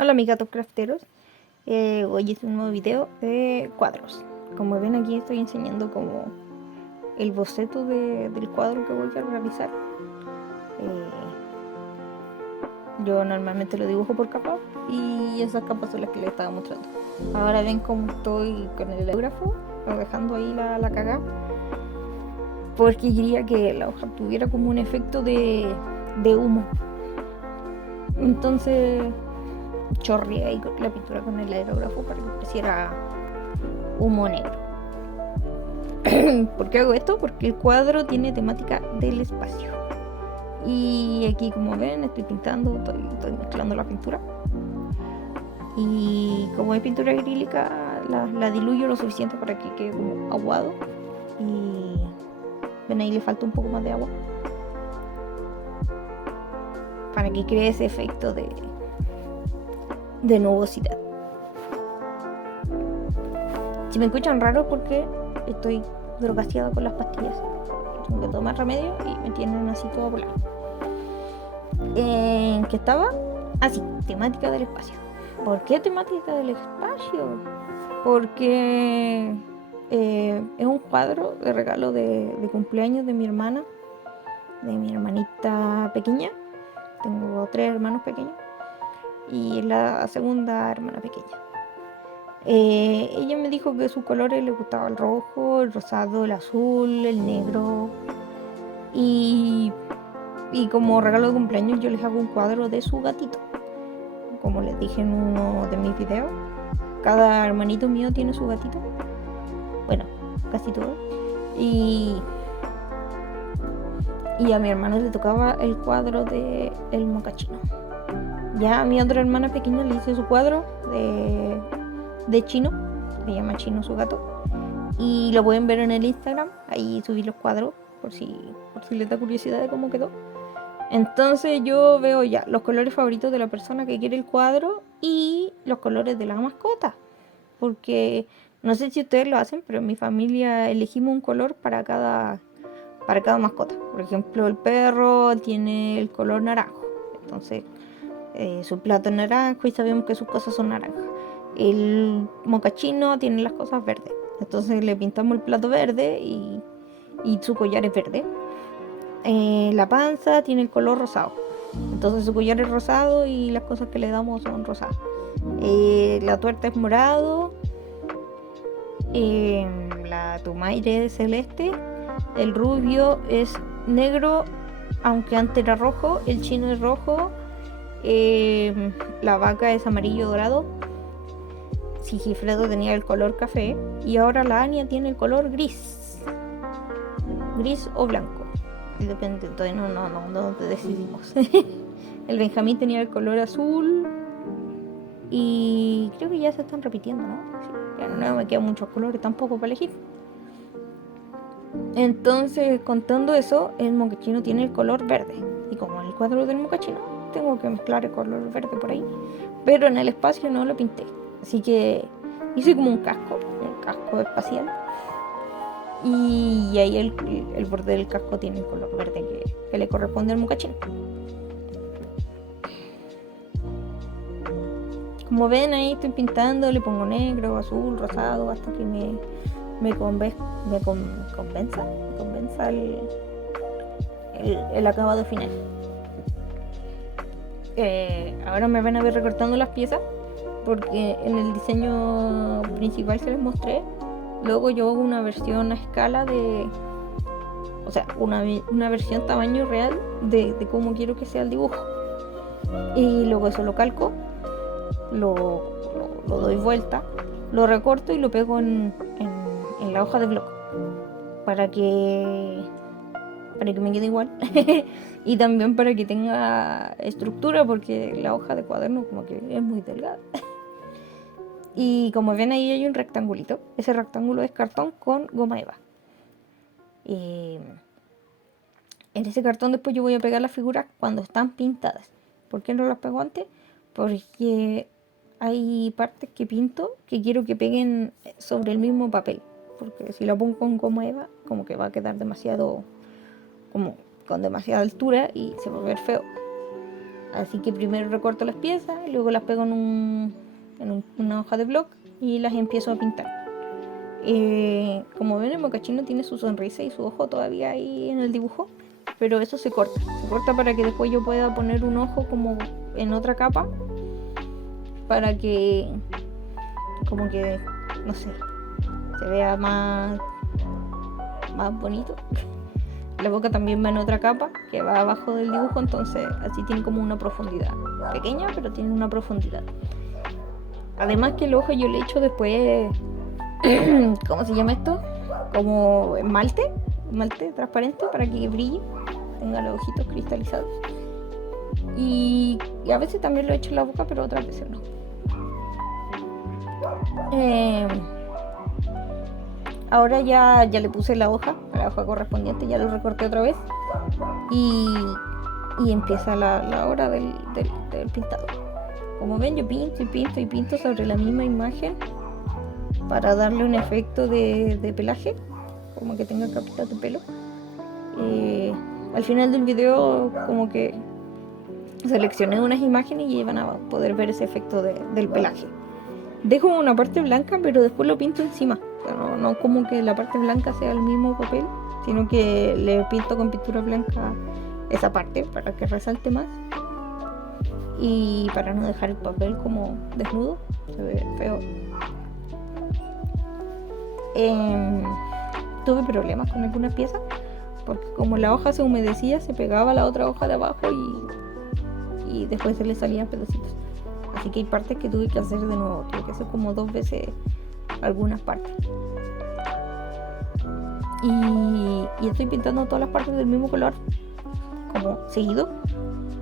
Hola mis gatos crafteros, hoy es un nuevo video de cuadros. Como ven aquí estoy enseñando como el boceto del cuadro que voy a realizar. Yo normalmente lo dibujo por capas y esas capas son las que les estaba mostrando. Ahora ven cómo estoy con el aerógrafo, dejando ahí la cagada, porque quería que la hoja tuviera como un efecto de humo. Entonces chorreé ahí la pintura con el aerógrafo para que pareciera humo negro. ¿Por qué hago esto? Porque el cuadro tiene temática del espacio. Y aquí, como ven, estoy pintando, estoy mezclando la pintura. Y como es pintura acrílica, la diluyo lo suficiente para que quede como aguado. Y ven, ahí le falta un poco más de agua para que cree ese efecto de nubosidad. Si me escuchan raro, porque estoy drogaseada con las pastillas. Tengo que tomar remedio y me tienen así todo volado. ¿En qué estaba? Así, temática del espacio. ¿Por qué temática del espacio? Porque es un cuadro de regalo de cumpleaños de mi hermana, de mi hermanita pequeña. Tengo 3 hermanos pequeños y es la segunda hermana pequeña. Ella me dijo que sus colores le gustaba el rojo, el rosado, el azul, el negro. Y como regalo de cumpleaños yo les hago un cuadro de su gatito. Como les dije en uno de mis videos, cada hermanito mío tiene su gatito. Bueno, casi todos. Y a mi hermano le tocaba el cuadro de el mocachino. Ya a mi otra hermana pequeña le hice su cuadro de Chino. Se llama Chino su gato. Y lo pueden ver en el Instagram. Ahí subí los cuadros por si les da curiosidad de cómo quedó. Entonces yo veo ya los colores favoritos de la persona que quiere el cuadro y los colores de la mascota. Porque no sé si ustedes lo hacen, pero en mi familia elegimos un color para cada mascota. Por ejemplo, el perro tiene el color naranjo. Entonces su plato es naranjo y sabemos que sus cosas son naranjas. El mocachino tiene las cosas verdes. Entonces le pintamos el plato verde y su collar es verde. La panza tiene el color rosado. Entonces su collar es rosado y las cosas que le damos son rosadas. La tuerta es morado. La tumaire es celeste. El rubio es negro, aunque antes era rojo. El chino es rojo. La vaca es amarillo dorado. Sigifredo tenía el color café. Y ahora la Ania tiene el color gris. Gris o blanco. Depende, todavía no decidimos. El Benjamín tenía el color azul. Y creo que ya se están repitiendo, ¿no? Sí, ya no me quedan muchos colores tampoco para elegir. Entonces, contando eso, el mocachino tiene el color verde. Y como en el cuadro del mocachino, tengo que mezclar el color verde por ahí. Pero en el espacio no lo pinté. Así que hice como un casco espacial. Y ahí el borde del casco tiene el color verde que le corresponde al mocachino. Como ven, ahí estoy pintando, le pongo negro, azul, rosado, hasta que me convenza el acabado final. Ahora me van a ver recortando las piezas, porque en el diseño principal que les mostré, luego yo hago una versión a escala o sea, una versión tamaño real de cómo quiero que sea el dibujo. Y luego eso lo calco, lo doy vuelta, lo recorto y lo pego en la hoja de blog para que me quede igual. Y también para que tenga estructura, porque la hoja de cuaderno como que es muy delgada. Y como ven, ahí hay un rectangulito. Ese rectángulo es cartón con goma eva. En ese cartón después yo voy a pegar las figuras cuando están pintadas. ¿Por qué no las pego antes? Porque hay partes que pinto que quiero que peguen sobre el mismo papel. Porque si lo pongo con goma eva, como que va a quedar demasiado, como con demasiada altura y se va a ver feo. Así que primero recorto las piezas, luego las pego en una hoja de bloc y las empiezo a pintar. Como ven, el mocachino tiene su sonrisa y su ojo todavía ahí en el dibujo, pero eso se corta para que después yo pueda poner un ojo como en otra capa, para que como que, no sé, se vea más bonito. La boca también va en otra capa que va abajo del dibujo, entonces así tiene como una profundidad pequeña, pero tiene una profundidad. Además que el ojo yo le echo después ¿cómo se llama esto? Como esmalte transparente para que brille, tenga los ojitos cristalizados. Y a veces también lo echo en la boca, pero otras veces no. Ahora ya le puse la hoja correspondiente, ya lo recorté otra vez y empieza la hora del pintado. Como ven, yo pinto sobre la misma imagen para darle un efecto de pelaje, como que tenga capitas de pelo. Al final del video como que seleccioné unas imágenes y van a poder ver ese efecto del pelaje. Dejo una parte blanca, pero después lo pinto encima. No como que la parte blanca sea el mismo papel, sino que le pinto con pintura blanca esa parte para que resalte más y para no dejar el papel como desnudo, se ve feo. Tuve problemas con algunas piezas porque como la hoja se humedecía, se pegaba a la otra hoja de abajo y después se le salían pedacitos. Así que hay partes que tuve que hacer de nuevo, tuve que hacer como 2 veces algunas partes. Y estoy pintando todas las partes del mismo color, como seguido,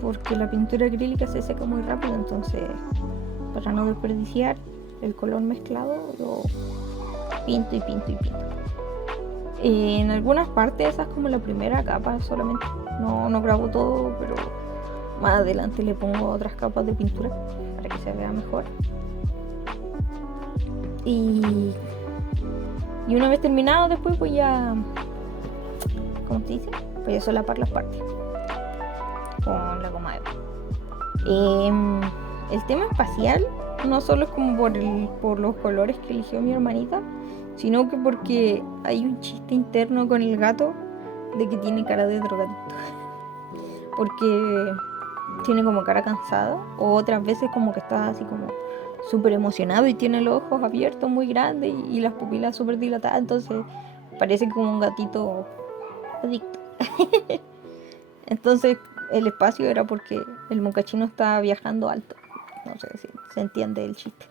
porque la pintura acrílica se seca muy rápido, entonces para no desperdiciar el color mezclado, yo pinto. En algunas partes, esa es como la primera capa solamente, no grabo todo, pero más adelante le pongo otras capas de pintura para que se vea mejor. Y una vez terminado, después voy a, ¿cómo se dice? Voy a solapar las partes con la goma eva. El tema espacial no solo es como por los colores que eligió mi hermanita, sino que porque hay un chiste interno con el gato de que tiene cara de drogadicto, porque tiene como cara cansada, o otras veces como que está así como súper emocionado y tiene los ojos abiertos muy grandes y las pupilas súper dilatadas, entonces parece como un gatito adicto. Entonces el espacio era porque el mocachino estaba viajando alto, no sé si se entiende el chiste,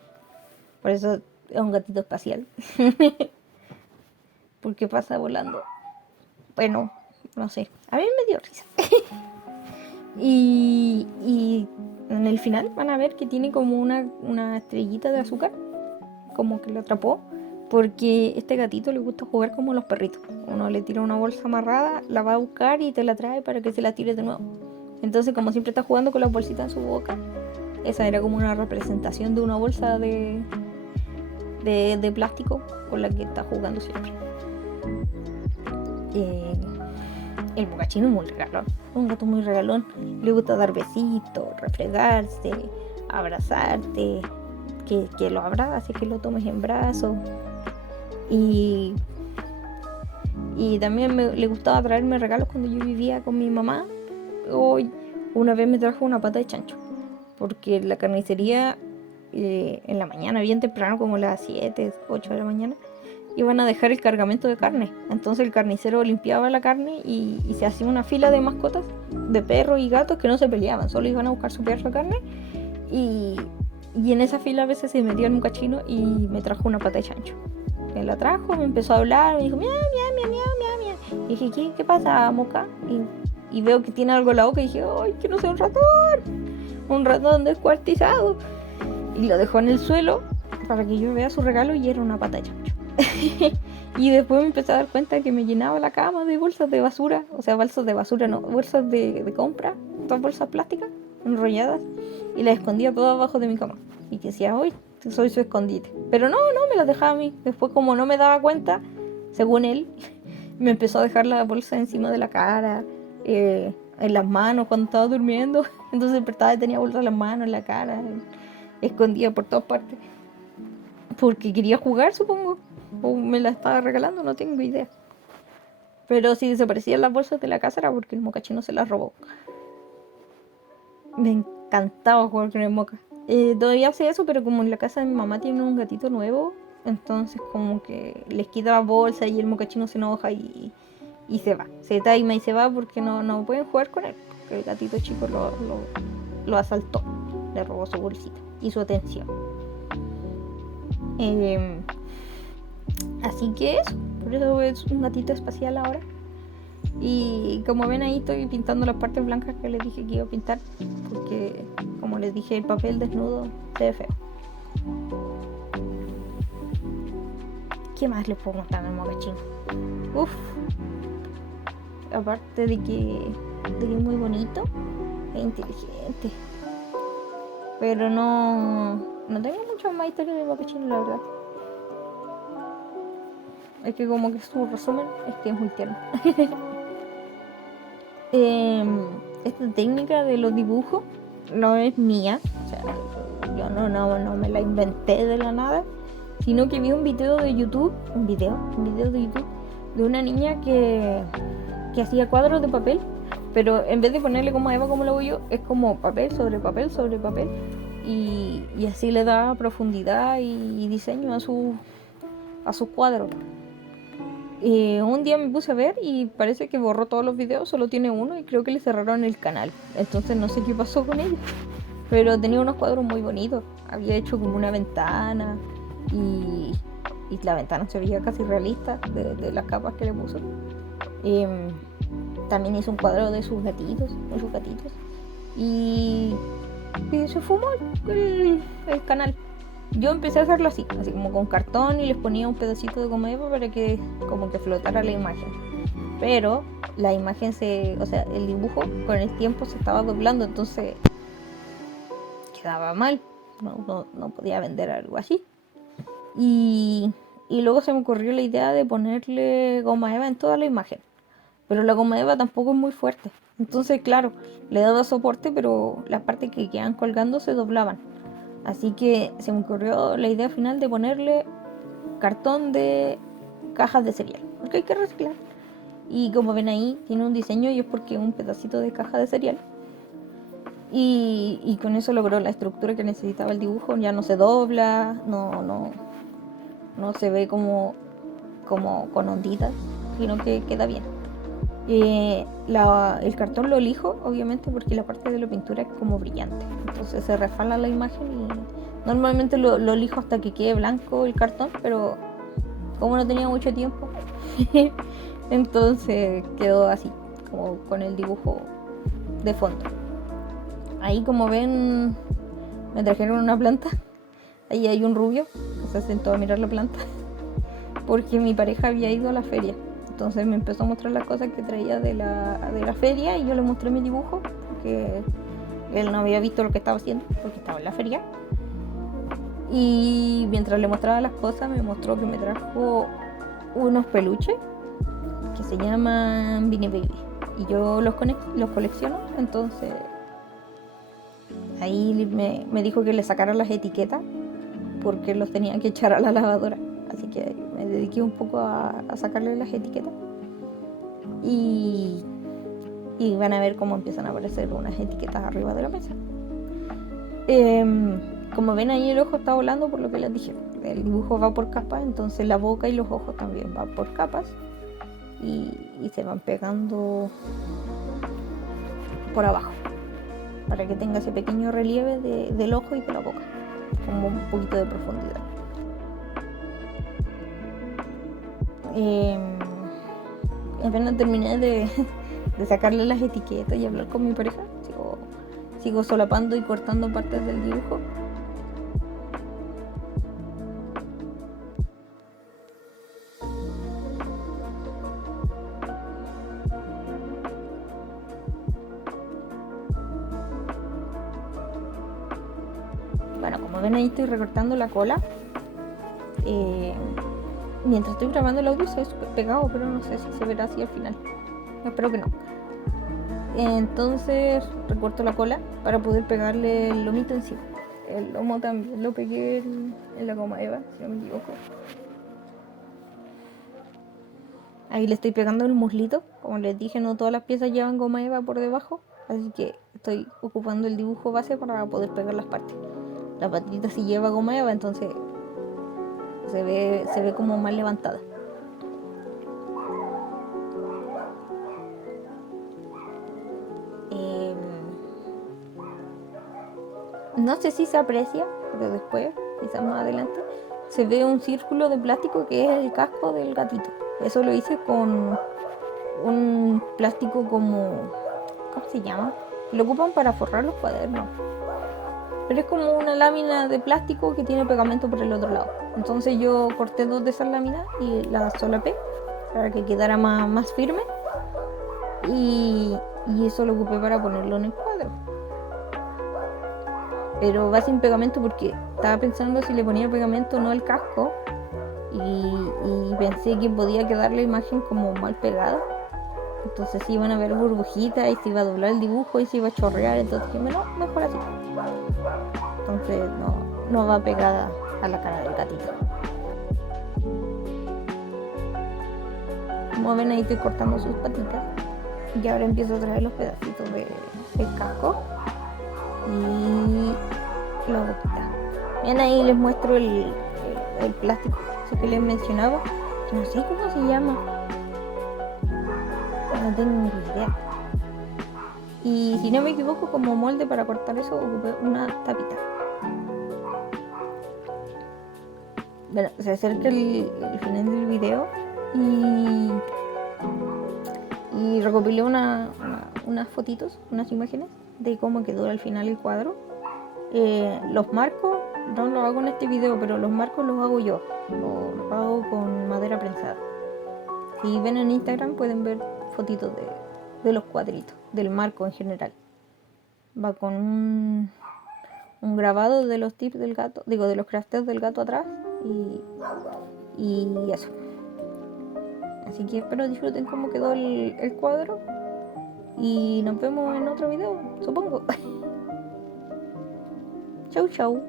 por eso es un gatito espacial. Porque pasa volando, bueno, no sé, a mí me dio risa. Y en el final van a ver que tiene como una estrellita de azúcar, como que lo atrapó, porque este gatito le gusta jugar como los perritos. Uno le tira una bolsa amarrada, la va a buscar y te la trae para que se la tire de nuevo. Entonces, como siempre está jugando con las bolsitas en su boca, esa era como una representación de una bolsa de plástico con la que está jugando siempre. El mocachino es muy regalón, un gato muy regalón. Le gusta dar besitos, refregarse, abrazarte, que lo abraces, que lo tomes en brazos. Y también le gustaba traerme regalos cuando yo vivía con mi mamá. Hoy una vez me trajo una pata de chancho, porque la carnicería en la mañana, bien temprano, como las 7, 8 de la mañana, iban a dejar el cargamento de carne. Entonces el carnicero limpiaba la carne y se hacía una fila de mascotas, de perros y gatos que no se peleaban, solo iban a buscar su pedazo de carne. Y en esa fila a veces se metía el mocachino y me trajo una pata de chancho. Me la trajo, me empezó a hablar, me dijo miau, miau, miau, miau, miau. Y dije, ¿qué pasa, moca? Y veo que tiene algo en la boca y dije, ¡ay, que no sea un ratón descuartizado! Y lo dejó en el suelo para que yo vea su regalo y era una pata de chancho. Y después me empecé a dar cuenta que me llenaba la cama de bolsas de basura, o sea, bolsas de basura no, bolsas de compra, todas bolsas plásticas enrolladas, y las escondía todas abajo de mi cama y decía, hoy soy su escondite, pero no, me las dejaba a mí. Después, como no me daba cuenta, según él, me empezó a dejar la bolsa encima de la cara, en las manos cuando estaba durmiendo. Entonces despertaba y tenía bolsa en las manos, en la cara, escondida por todas partes. Porque quería jugar, supongo. O me la estaba regalando, no tengo idea. Pero si desaparecían las bolsas de la casa era porque el mocachino se las robó. Me encantaba jugar con el moca. Todavía hace eso, pero como en la casa de mi mamá tiene un gatito nuevo, entonces como que les quita la bolsa y el mocachino se enoja y se va. Se taima y se va porque no pueden jugar con él. Porque el gatito chico lo asaltó. Le robó su bolsita y su atención. Así que eso. Por eso es un gatito espacial ahora. Y como ven ahí estoy pintando las partes blancas que les dije que iba a pintar. Porque como les dije el papel desnudo se ve feo. ¿Qué más les puedo contar al mocachino? Uff. Aparte de que es muy bonito, es inteligente. Pero no tengo mucho más historia de mocachino, la verdad. Es que como que su resumen es que es muy tierno. Esta técnica de los dibujos no es mía, o sea, yo no me la inventé de la nada, sino que vi un video de YouTube, de una niña que hacía cuadros de papel, pero en vez de ponerle como Eva como lo hago yo, es como papel sobre papel sobre papel, y así le da profundidad y diseño a sus cuadros. Un día me puse a ver y parece que borró todos los videos, solo tiene uno y creo que le cerraron el canal. Entonces no sé qué pasó con ella. Pero tenía unos cuadros muy bonitos. Había hecho como una ventana y la ventana se veía casi realista de las capas que le puso. También hizo un cuadro de sus gatitos, y se fumó el canal. Yo empecé a hacerlo así como con cartón, y les ponía un pedacito de goma eva para que como que flotara la imagen. Pero la imagen el dibujo con el tiempo se estaba doblando, entonces quedaba mal. No podía vender algo así. Y luego se me ocurrió la idea de ponerle goma eva en toda la imagen. Pero la goma eva tampoco es muy fuerte. Entonces, claro, le daba soporte, pero las partes que quedaban colgando se doblaban. Así que se me ocurrió la idea final de ponerle cartón de cajas de cereal, porque hay que reciclar. Y como ven ahí, tiene un diseño y es porque es un pedacito de caja de cereal. Y con eso logró la estructura que necesitaba el dibujo. Ya no se dobla, no se ve como con onditas, sino que queda bien. El cartón lo elijo, obviamente, porque la parte de la pintura es como brillante, entonces se resbala la imagen y normalmente lo elijo hasta que quede blanco el cartón, pero como no tenía mucho tiempo entonces quedó así, como con el dibujo de fondo. Ahí, como ven, me trajeron una planta. Ahí hay un rubio que se sentó a mirar la planta porque mi pareja había ido a la feria. Entonces me empezó a mostrar las cosas que traía de la feria y yo le mostré mi dibujo porque él no había visto lo que estaba haciendo porque estaba en la feria. Y mientras le mostraba las cosas me mostró que me trajo unos peluches que se llaman Beanie Baby y yo los colecciono. Entonces ahí me dijo que le sacara las etiquetas porque los tenía que echar a la lavadora. Así que me dediqué un poco a sacarle las etiquetas. Y van a ver cómo empiezan a aparecer unas etiquetas arriba de la mesa. Como ven ahí, el ojo está volando, por lo que les dije. El dibujo va por capas, entonces la boca y los ojos también van por capas. Y se van pegando por abajo, para que tenga ese pequeño relieve del ojo y de la boca, como un poquito de profundidad. Apenas terminé de sacarle las etiquetas y hablar con mi pareja, sigo solapando y cortando partes del dibujo. Bueno, como ven ahí estoy recortando la cola. Mientras estoy grabando el audio se ve súper pegado, pero no sé si se verá así al final. Espero que no. Entonces recorto la cola para poder pegarle el lomito encima. El lomo también lo pegué en la goma eva, si no me equivoco. Ahí le estoy pegando el muslito. Como les dije, no todas las piezas llevan goma eva por debajo, así que estoy ocupando el dibujo base para poder pegar las partes. La patita sí lleva goma eva, entonces se ve como más levantada. No sé si se aprecia, pero después, quizás más adelante, se ve un círculo de plástico que es el casco del gatito. Eso lo hice con un plástico como... ¿Cómo se llama? Lo ocupan para forrar los cuadernos. Pero es como una lámina de plástico que tiene pegamento por el otro lado. Entonces yo corté 2 de esas láminas y las solapé para que quedara más firme. Y eso lo ocupé para ponerlo en el cuadro. Pero va sin pegamento porque estaba pensando si le ponía pegamento o no al casco. Y pensé que podía quedar la imagen como mal pegada. Entonces se iban a ver burbujitas y se iba a doblar el dibujo y se iba a chorrear. Entonces dije, no, mejor así. Entonces no va pegada a la cara del gatito. Como ven, ahí estoy cortando sus patitas. Y ahora empiezo a traer los pedacitos del casco. Y la boquita. Bien, ahí les muestro el plástico, ese que les mencionaba. No sé cómo se llama. No tengo ni idea. Y si no me equivoco, como molde para cortar eso, ocupé una tapita. Bueno, se acerca el final del video y recopilé unas fotitos, unas imágenes de cómo quedó al final el cuadro. Los marcos no los hago en este video, pero los marcos los hago yo. Los hago con madera prensada. Si ven en Instagram pueden ver fotitos de los cuadritos, del marco en general. Va con un grabado de los tips del gato, digo, de los crafteos del gato atrás y eso. Así que espero disfruten cómo quedó el cuadro y nos vemos en otro video, supongo. Chau chau.